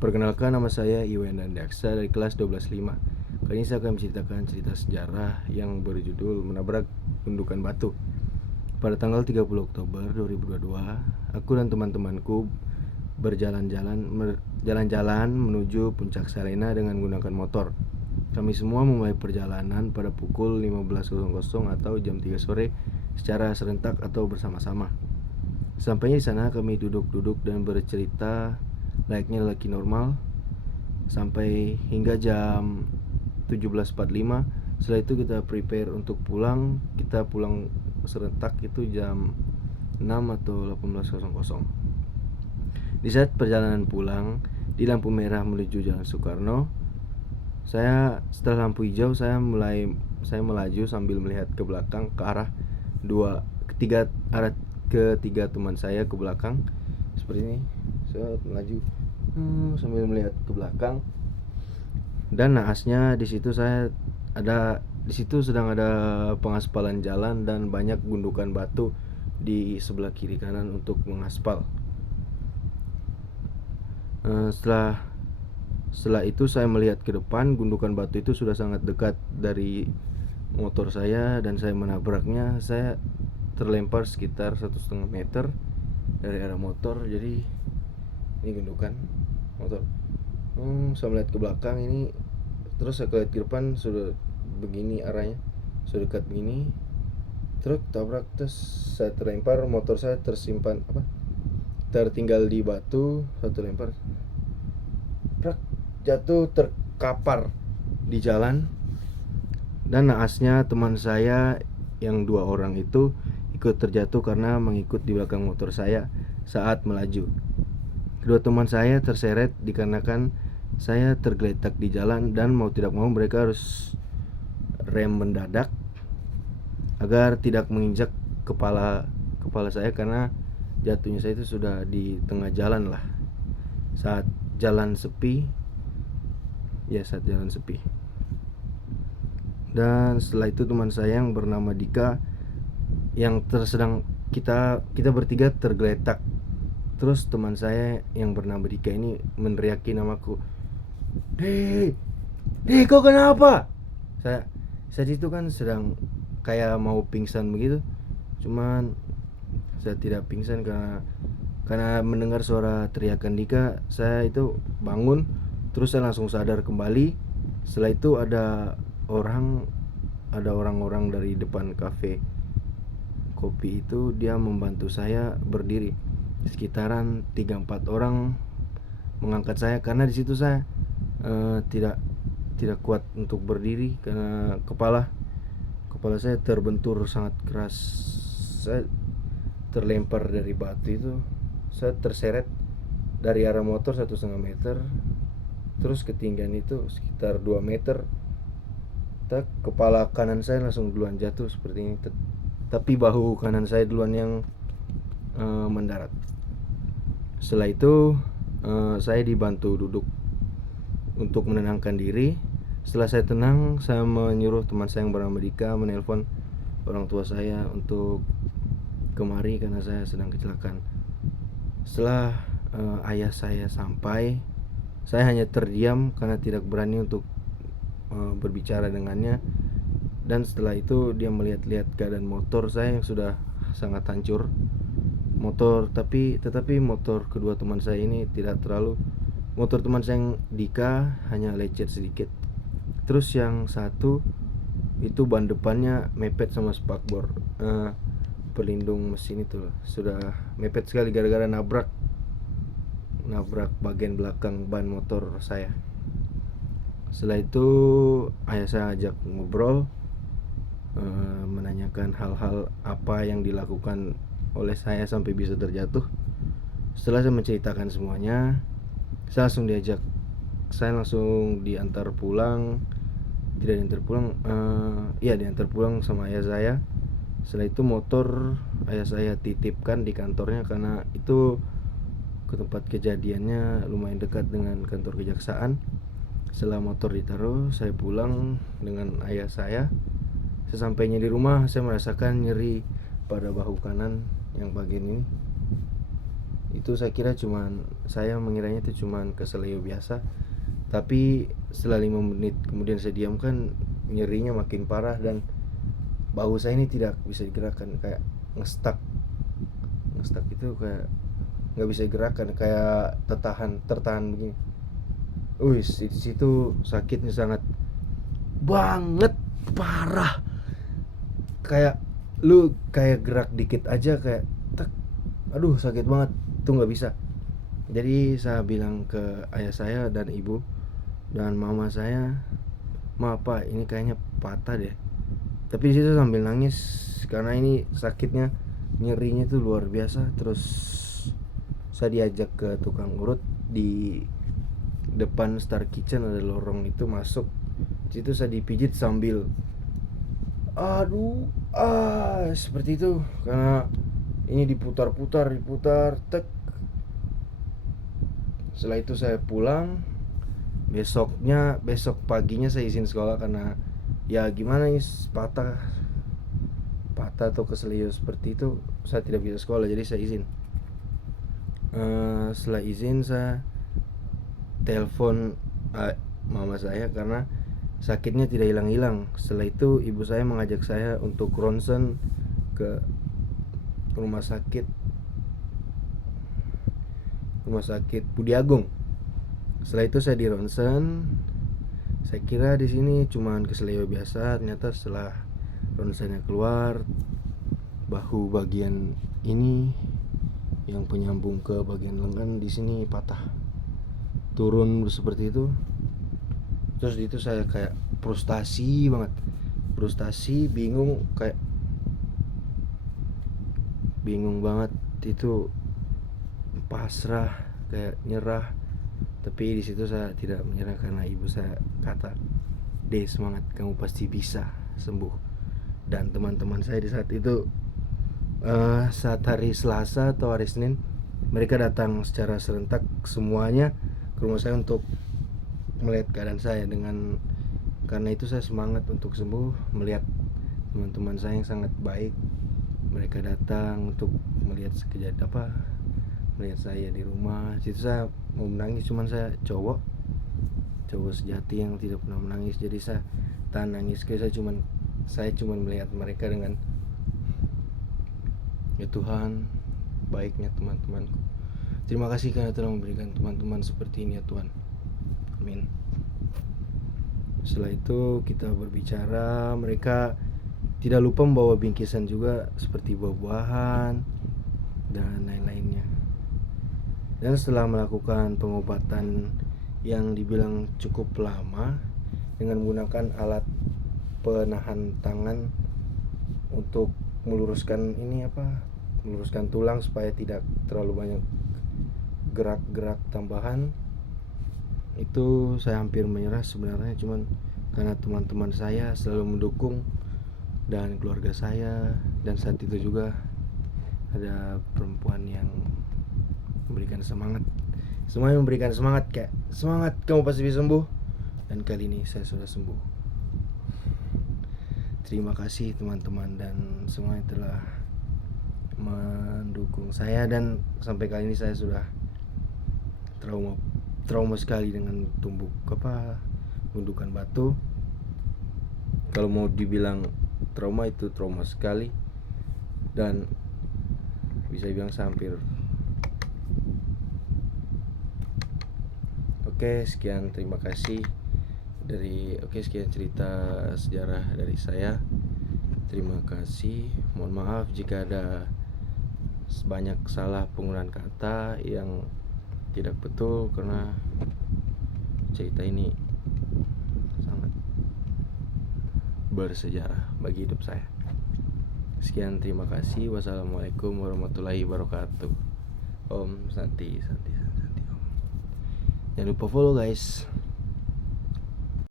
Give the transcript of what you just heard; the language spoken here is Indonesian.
Perkenalkan, nama saya Iwan Daksa dari kelas 12.5. Kali ini saya akan menceritakan cerita sejarah yang berjudul Menabrak Gundukan Batu. Pada tanggal 30 Oktober 2022, aku dan teman-temanku berjalan-jalan menuju Puncak Salena dengan menggunakan motor. Kami semua memulai perjalanan pada pukul 15.00 atau jam 3 sore secara serentak atau bersama-sama. Sampainya di sana kami duduk-duduk dan bercerita layaknya lelaki normal sampai hingga jam 17.45. Setelah itu kita prepare untuk pulang. Kita pulang serentak itu jam 6 atau 18.00. Di saat perjalanan pulang di lampu merah menuju Jalan Soekarno, setelah lampu hijau saya melaju sambil melihat ke belakang ke arah ketiga teman saya ke belakang seperti ini. Saya melaju sambil melihat ke belakang, dan naasnya di situ sedang ada pengaspalan jalan dan banyak gundukan batu di sebelah kiri kanan untuk mengaspal. Setelah itu saya melihat ke depan, gundukan batu itu sudah sangat dekat dari motor saya dan saya menabraknya. Saya terlempar sekitar 1,5 meter dari arah motor. Jadi ini gundukan motor. Saya melihat ke belakang ini, terus saya lihat ke depan sudah begini arahnya, sudah dekat begini. Truk tabrak, terus saya terlempar, motor saya tertinggal di batu. Satu lempar, jatuh terkapar di jalan. Dan naasnya teman saya yang 2 orang itu ikut terjatuh karena mengikut di belakang motor saya saat melaju. Kedua teman saya terseret dikarenakan saya tergeletak di jalan, dan mau tidak mau mereka harus rem mendadak agar tidak menginjak kepala saya, karena jatuhnya saya itu sudah di tengah jalan lah, saat jalan sepi. Dan setelah itu teman saya yang bernama Dika, yang sedang kita bertiga tergeletak. Terus teman saya yang bernama Dika ini meneriaki namaku, Dek, kau kenapa? Saya itu kan sedang kayak mau pingsan begitu. Cuman saya tidak pingsan karena mendengar suara teriakan Dika. Saya itu bangun, terus saya langsung sadar kembali. Setelah itu ada orang-orang dari depan kafe kopi itu, dia membantu saya berdiri. Sekitaran 3-4 orang mengangkat saya karena di situ saya tidak kuat untuk berdiri karena kepala saya terbentur sangat keras. Saya terlempar dari batu itu. Saya terseret dari arah motor 1,5 meter, terus ketinggian itu sekitar 2 meter. Kepala kanan saya langsung duluan jatuh seperti ini, tapi bahu kanan saya duluan yang mendarat. Setelah itu saya dibantu duduk untuk menenangkan diri. Setelah saya tenang, saya menyuruh teman saya yang bernama Dika menelpon orang tua saya untuk kemari karena saya sedang kecelakaan. Setelah ayah saya sampai, saya hanya terdiam karena tidak berani untuk berbicara dengannya. Dan setelah itu dia melihat-lihat keadaan motor saya yang sudah sangat hancur. Tetapi motor kedua teman saya ini tidak terlalu. Motor teman saya yang Dika hanya lecet sedikit. Terus yang satu itu ban depannya mepet sama spakbor, pelindung mesin itu sudah mepet sekali gara-gara nabrak bagian belakang ban motor saya. Setelah itu ayah saya ajak ngobrol, menanyakan hal-hal apa yang dilakukan oleh saya sampai bisa terjatuh. Setelah saya menceritakan semuanya, saya langsung diantar pulang. Diantar pulang sama ayah saya. Setelah itu motor ayah saya titipkan di kantornya karena itu ke tempat kejadiannya lumayan dekat dengan kantor kejaksaan. Setelah motor ditaruh, saya pulang dengan ayah saya. Sesampainya di rumah, saya merasakan nyeri pada bahu kanan yang bagian ini. Itu saya mengiranya itu cuman keseleo biasa, tapi setelah 5 menit kemudian saya diamkan, nyerinya makin parah dan bahu saya ini tidak bisa digerakkan, kayak ngestak. Ngestak itu kayak nggak bisa digerakkan, kayak tertahan begini. Di situ sakitnya sangat banget, parah. Kayak lu kayak gerak dikit aja kayak tek, aduh sakit banget, tuh nggak bisa. Jadi saya bilang ke ayah saya dan ibu dan mama saya, "Ma, Pak, ini kayaknya patah deh." Tapi di situ sambil nangis karena ini sakitnya, nyerinya tuh luar biasa. Terus saya diajak ke tukang urut di depan Star Kitchen, ada lorong itu, masuk. Di situ saya dipijit sambil aduh, seperti itu karena ini diputar tek. Setelah itu saya pulang. Besok paginya saya izin sekolah karena ya gimana, patah patah atau keselio seperti itu, saya tidak bisa sekolah, jadi saya izin. Setelah izin saya telepon mama saya karena sakitnya tidak hilang-hilang. Setelah itu ibu saya mengajak saya untuk ronsen ke rumah sakit Budi Agung. Setelah itu saya di ronsen. Saya kira di sini cuman keseleo biasa, ternyata setelah ronsennya keluar, bahu bagian ini yang penyambung ke bagian lengan di sini patah, turun seperti itu. Terus itu saya kayak frustasi banget itu, pasrah, kayak nyerah. Tapi di situ saya tidak menyerah karena ibu saya kata, "Deh, semangat, kamu pasti bisa sembuh." Dan teman-teman saya di saat itu, saat hari Selasa atau hari Senin, mereka datang secara serentak semuanya ke rumah saya untuk melihat keadaan saya. Karena itu saya semangat untuk sembuh, melihat teman-teman saya yang sangat baik. Mereka datang untuk melihat melihat saya di rumah. Situ saya mau menangis, cuman saya cowok sejati yang tidak pernah menangis, jadi saya tahan nangis. Saya cuman melihat mereka dengan, ya Tuhan, baiknya teman-temanku. Terima kasih karena telah memberikan teman-teman seperti ini ya Tuhan. Amin. Setelah itu kita berbicara, mereka tidak lupa membawa bingkisan juga seperti buah-buahan dan lain-lainnya. Dan setelah melakukan pengobatan yang dibilang cukup lama dengan menggunakan alat penahan tangan untuk meluruskan tulang supaya tidak terlalu banyak gerak-gerak tambahan, itu saya hampir menyerah sebenarnya, cuman karena teman-teman saya selalu mendukung dan keluarga saya, dan saat itu juga ada perempuan yang memberikan semangat. Semuanya memberikan semangat, kayak, "Semangat, kamu pasti bisa sembuh." Dan kali ini saya sudah sembuh. Terima kasih teman-teman dan semuanya telah mendukung saya, dan sampai kali ini saya sudah trauma sekali dengan gundukan batu. Kalau mau dibilang trauma, itu trauma sekali, dan bisa dibilang hampir. Sekian, terima kasih sekian cerita sejarah dari saya. Terima kasih. Mohon maaf jika ada banyak salah penggunaan kata yang tidak betul, karena cerita ini sangat bersejarah bagi hidup saya. Sekian, terima kasih. Wassalamualaikum warahmatullahi wabarakatuh. Om Santi. Jangan lupa follow guys.